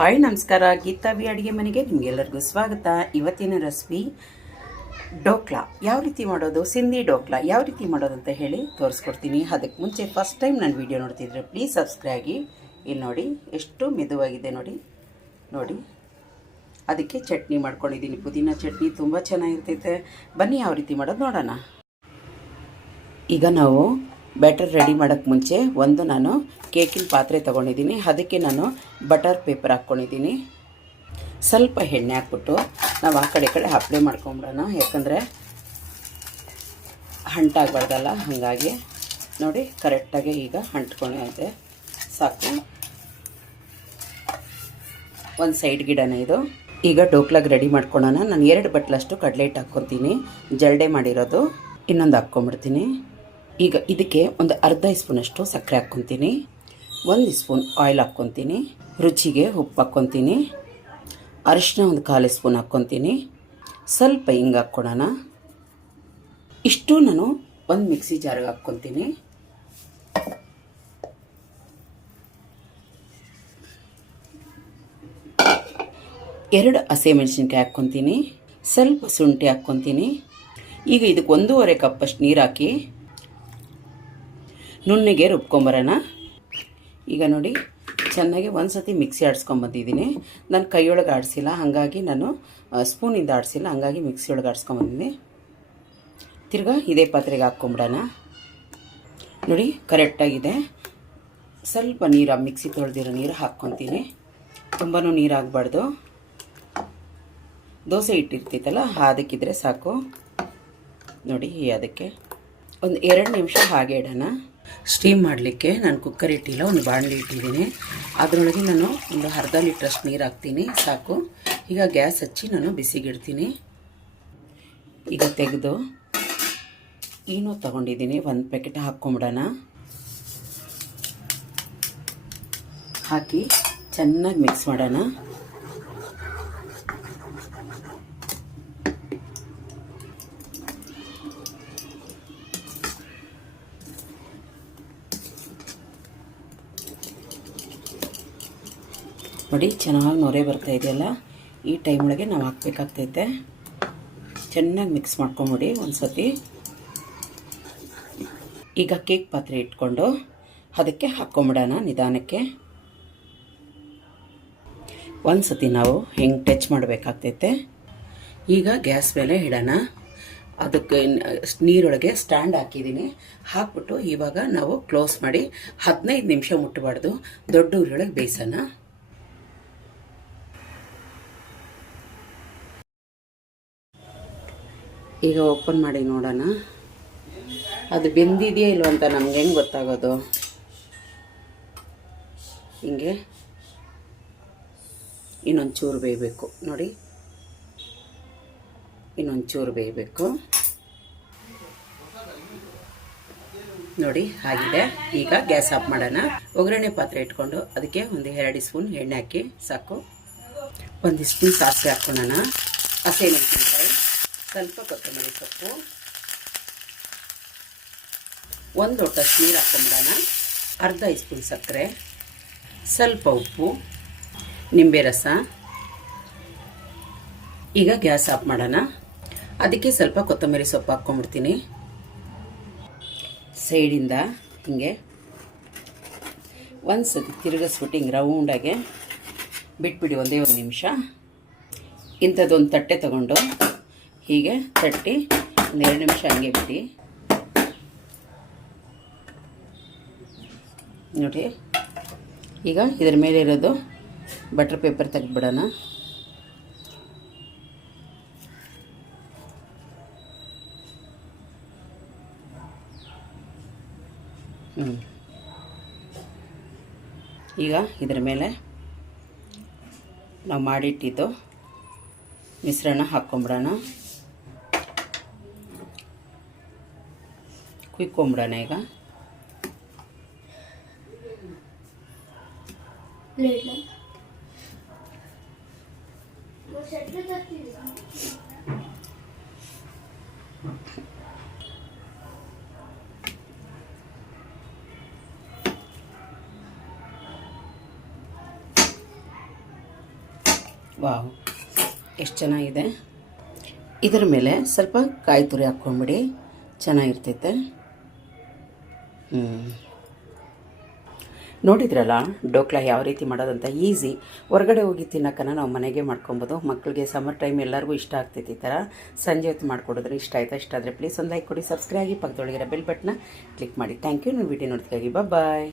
Hi ನಮಸ್ಕಾರ, Geetha V ಅಡುಗೆ ಮನೆಗೆ ನಿಮಗೆಲ್ಲರಿಗೂ ಸ್ವಾಗತ. ಇವತ್ತಿನ ರೆಸಿಪಿ ಡೋಕ್ಲಾ. ಯಾವ ರೀತಿ ಮಾಡೋದು, ಸಿಂಧಿ ಡೋಕ್ಲಾ ಯಾವ ರೀತಿ ಮಾಡೋದು ಅಂತ ಹೇಳಿ ತೋರಿಸ್ಕೊಡ್ತೀನಿ. ಅದಕ್ಕೆ ಮುಂಚೆ ಫಸ್ಟ್ ಟೈಮ್ ನಾನು ವಿಡಿಯೋ ನೋಡ್ತಿದ್ರೆ ಪ್ಲೀಸ್ ಸಬ್ಸ್ಕ್ರೈಬ್ ಆಗಿ. ಇಲ್ಲಿ ನೋಡಿ ಎಷ್ಟು ಮೆದುವಾಗಿದೆ ನೋಡಿ. ಅದಕ್ಕೆ ಚಟ್ನಿ ಮಾಡ್ಕೊಂಡಿದ್ದೀನಿ, ಪುದೀನ ಚಟ್ನಿ ತುಂಬ ಚೆನ್ನಾಗಿರ್ತೈತೆ. ಬನ್ನಿ ಯಾವ ರೀತಿ ಮಾಡೋದು ನೋಡೋಣ. ಈಗ ನಾವು ಬ್ಯಾಟರ್ ರೆಡಿ ಮಾಡೋಕ್ಕೆ ಮುಂಚೆ ನಾನು ಕೇಕಿನ ಪಾತ್ರೆ ತೊಗೊಂಡಿದ್ದೀನಿ. ಅದಕ್ಕೆ ನಾನು ಬಟರ್ ಪೇಪರ್ ಹಾಕ್ಕೊಂಡಿದ್ದೀನಿ. ಸ್ವಲ್ಪ ಎಣ್ಣೆ ಹಾಕ್ಬಿಟ್ಟು ನಾವು ಆ ಕಡೆ ಅಪ್ಲೈ ಮಾಡ್ಕೊಂಬಿಡೋಣ, ಯಾಕಂದರೆ ಅಂಟಾಗಬಾರ್ದಲ್ಲ. ಹಾಗಾಗಿ ನೋಡಿ ಕರೆಕ್ಟಾಗಿ ಈಗ ಅಂಟ್ಕೊಂಡೆ ಸಾಕು. ಒಂದು ಸೈಡ್ ಗಿಡನ ಇದು. ಈಗ ಡೋಕ್ಲಾಗ್ ರೆಡಿ ಮಾಡ್ಕೊಳ್ಳೋಣ. ನಾನು 2 ಬಟ್ಲಷ್ಟು ಕಡಲೆ ಹಿಟ್ಟು ಹಾಕ್ಕೊತೀನಿ, ಜಲ್ಡೆ ಮಾಡಿರೋದು. ಇನ್ನೊಂದು ಹಾಕ್ಕೊಂಬಿಡ್ತೀನಿ. ಈಗ ಇದಕ್ಕೆ ಒಂದು ಅರ್ಧ ಸ್ಪೂನಷ್ಟು ಸಕ್ಕರೆ ಹಾಕ್ಕೊತೀನಿ, 1 ಸ್ಪೂನ್ ಆಯಿಲ್ ಹಾಕ್ಕೊತೀನಿ, ರುಚಿಗೆ ಉಪ್ಪು ಹಾಕ್ಕೊತೀನಿ, ಅರಿಶಿನ ಒಂದು 1/4 ಸ್ಪೂನ್ ಹಾಕ್ಕೊತೀನಿ, ಸ್ವಲ್ಪ ಹಿಂಗೆ ಹಾಕ್ಕೊಳೋಣ. ಇಷ್ಟು ನಾನು ಒಂದು ಮಿಕ್ಸಿ ಜಾರ್ಗೆ ಹಾಕ್ಕೊತೀನಿ. ಎರಡು ಹಸಿಮೆಣಸಿನ್ಕಾಯಿ ಹಾಕ್ಕೊತೀನಿ, ಸ್ವಲ್ಪ ಶುಂಠಿ ಹಾಕ್ಕೊತೀನಿ. ಈಗ ಇದಕ್ಕೆ 1.5 ಕಪ್ಪಷ್ಟು ನೀರು ಹಾಕಿ ನುಣ್ಣಗೆ ರುಬ್ಕೊಂಬರೋಣ. ಈಗ ನೋಡಿ ಚೆನ್ನಾಗಿ ಒಂದು ಸತಿ ಮಿಕ್ಸಿ ಆಡಿಸ್ಕೊಂಬಂದಿದ್ದೀನಿ. ನಾನು ಕೈಯೊಳಗೆ ಆಡಿಸಿಲ್ಲ, ಹಾಗಾಗಿ ನಾನು ಸ್ಪೂನಿಂದ ಆಡಿಸಿಲ್ಲ, ಹಾಗಾಗಿ ಮಿಕ್ಸಿಯೊಳಗೆ ಆಡಿಸ್ಕೊಂಬಂದಿದ್ದೀನಿ. ತಿರ್ಗಾ ಇದೇ ಪಾತ್ರೆಗೆ ಹಾಕ್ಕೊಂಬಿಡೋಣ. ನೋಡಿ ಕರೆಕ್ಟಾಗಿದೆ. ಸ್ವಲ್ಪ ನೀರು, ಮಿಕ್ಸಿ ತೊಳೆದಿರೋ ನೀರು ಹಾಕ್ಕೊತೀನಿ. ತುಂಬಾ ನೀರು ಆಗಬಾರ್ದು. ದೋಸೆ ಇಟ್ಟಿರ್ತೈತಲ್ಲ ಅದಕ್ಕಿದ್ರೆ ಸಾಕು. ನೋಡಿ ಅದಕ್ಕೆ ಒಂದು 2 ನಿಮಿಷ ಹಾಗೆ ಇಡೋಣ. ಸ್ಟೀಮ್ ಮಾಡಲಿಕ್ಕೆ ನಾನು ಕುಕ್ಕರ್ ಇಟ್ಟಿಲ್ಲ, ಒಂದು ಬಾಣಲಿ ಇಟ್ಟಿದ್ದೀನಿ. ಅದರೊಳಗೆ ನಾನು ಒಂದು ಅರ್ಧ ಲೀಟ್ರಷ್ಟು ನೀರು ಹಾಕ್ತೀನಿ, ಸಾಕು. ಈಗ ಗ್ಯಾಸ್ ಹಚ್ಚಿ ನಾನು ಬಿಸಿಗಿಡ್ತೀನಿ. ಈಗ ತೆಗೆದು ಈನೋ ತೊಗೊಂಡಿದ್ದೀನಿ, 1 ಪ್ಯಾಕೆಟ್ ಹಾಕ್ಕೊಂಬಿಡೋಣ. ಹಾಕಿ ಚೆನ್ನಾಗಿ ಮಿಕ್ಸ್ ಮಾಡೋಣ. ನೋಡಿ ಚೆನ್ನಾಗಿ ನೊರೆ ಬರ್ತಾ ಇದೆಯಲ್ಲ, ಈ ಟೈಮ್ ಒಳಗೆ ನಾವು ಹಾಕಬೇಕಾಗ್ತೈತೆ. ಚೆನ್ನಾಗಿ ಮಿಕ್ಸ್ ಮಾಡ್ಕೊಂಬಿಡಿ ಒಂದು ಸತಿ. ಈಗ ಕೇಕ್ ಪಾತ್ರೆ ಇಟ್ಕೊಂಡು ಅದಕ್ಕೆ ಹಾಕ್ಕೊಂಬಿಡೋಣ ನಿಧಾನಕ್ಕೆ. ಒಂದು ಸತಿ ನಾವು ಹೆಂಗೆ ಟಚ್ ಮಾಡಬೇಕಾಗ್ತೈತೆ. ಈಗ ಗ್ಯಾಸ್ ಮೇಲೆ ಇಡೋಣ. ಅದಕ್ಕೆ ನೀರೊಳಗೆ ಸ್ಟ್ಯಾಂಡ್ ಹಾಕಿದ್ದೀನಿ, ಹಾಕ್ಬಿಟ್ಟು ಇವಾಗ ನಾವು ಕ್ಲೋಸ್ ಮಾಡಿ 15 ನಿಮಿಷ ಮುಟ್ಟಬಾರ್ದು, ದೊಡ್ಡ ಉರಿಯೊಳಗೆ ಬೇಯಿಸೋಣ. ಈಗ ಓಪನ್ ಮಾಡಿ ನೋಡೋಣ, ಅದು ಬೆಂದಿದೆಯಾ ಇಲ್ವ ಅಂತ ನಮ್ಗೆ ಹೆಂಗೆ ಗೊತ್ತಾಗೋದು. ಹಿಂಗೆ ಇನ್ನೊಂದು ಚೂರು ಬೇಯಬೇಕು ನೋಡಿ, ಇನ್ನೊಂದು ಚೂರು ಬೇಯಬೇಕು ನೋಡಿ, ಆಗಿದೆ. ಈಗ ಗ್ಯಾಸ್ ಆಫ್ ಮಾಡೋಣ. ಒಗ್ಗರಣೆ ಪಾತ್ರೆ ಇಟ್ಕೊಂಡು ಅದಕ್ಕೆ ಒಂದು 2 ಸ್ಪೂನ್ ಎಣ್ಣೆ ಹಾಕಿ ಸಾಕು. 1 ಸ್ಪೂನ್ ಸಾಸಿವೆ ಹಾಕ್ಕೊಳ್ಳೋಣ, ಹಸಿಮೆಣಸಿನಕಾಯಿ, ಸ್ವಲ್ಪ ಕೊತ್ತಂಬರಿ ಸೊಪ್ಪು, 1 ಲೋಟಷ್ಟು ನೀರು ಹಾಕ್ಕೊಂಬಿಡೋಣ, ಅರ್ಧ ಸ್ಪೂನ್ ಸಕ್ಕರೆ, ಸ್ವಲ್ಪ ಉಪ್ಪು, ನಿಂಬೆ ರಸ. ಈಗ ಗ್ಯಾಸ್ ಆಫ್ ಮಾಡೋಣ. ಅದಕ್ಕೆ ಸ್ವಲ್ಪ ಕೊತ್ತಂಬರಿ ಸೊಪ್ಪು ಹಾಕ್ಕೊಂಬಿಡ್ತೀನಿ. ಸೈಡಿಂದ ಹಿಂಗೆ ಒಂದು ಸತಿ ತಿರುಗಿಸ್ಬಿಟ್ಟು ಹಿಂಗೆ ರೌಂಡಾಗೆ ಬಿಟ್ಬಿಡಿ, 1 ನಿಮಿಷ. ಇಂಥದ್ದೊಂದು ತಟ್ಟೆ ತಗೊಂಡು ಹೀಗೆ ತಟ್ಟಿ 2 ನಿಮಿಷ ಹಂಗೆ ಬಿಡಿ ನೋಡಿ. ಈಗ ಇದರ ಮೇಲೆ ಇರೋದು ಬಟರ್ ಪೇಪರ್ ತೆಗೆದ್ಬಿಡೋಣ. ಈಗ ಇದರ ಮೇಲೆ ನಾವು ಮಾಡಿಟ್ಟಿದ್ದು ಮಿಶ್ರಣ ಹಾಕ್ಕೊಂಬಿಡೋಣ, ಕುಯ್ಕೊಂಬಿಡೋಣ. ಈಗ ವಾವ್, ಎಷ್ಟು ಚೆನ್ನಾಗಿದೆ. ಇದರ ಮೇಲೆ ಸ್ವಲ್ಪ ಕಾಯಿ ತುರಿ ಹಾಕ್ಕೊಂಬಿಡಿ, ಚೆನ್ನಾಗಿರ್ತೈತೆ. ನೋಡಿದ್ರಲ್ಲ ಡೋಕ್ಲಾ ಯಾವ ರೀತಿ ಮಾಡೋದಂತ. ಈಸಿ. ಹೊರಗಡೆ ಹೋಗಿ ತಿನ್ನೋಕ್ಕನ ನಾವು ಮನೆಗೆ ಮಾಡ್ಕೊಬೋದು. ಮಕ್ಕಳಿಗೆ ಸಮ್ಮರ್ ಟೈಮ್ ಎಲ್ಲರಿಗೂ ಇಷ್ಟ ಆಗ್ತೈತಿ. ಈ ಥರ ಸಂಜೆ ಹೊತ್ತು ಮಾಡಿಕೊಡಿದ್ರೆ ಇಷ್ಟ ಆಯಿತಾ? ಇಷ್ಟ ಆದರೆ ಪ್ಲೀಸ್ ಒಂದು ಲೈಕ್ ಕೊಡಿ, ಸಬ್ಸ್ಕ್ರೈಬ್ ಆಗಿ, ಪಕ್ಕದೊಳಗಿರೋ ಬೆಲ್ ಬಟನ್ನ ಕ್ಲಿಕ್ ಮಾಡಿ. Thank you. ನೀವು ವಿಡಿಯೋ ನೋಡೋದಕ್ಕಾಗಿ. ಬಾಯ್.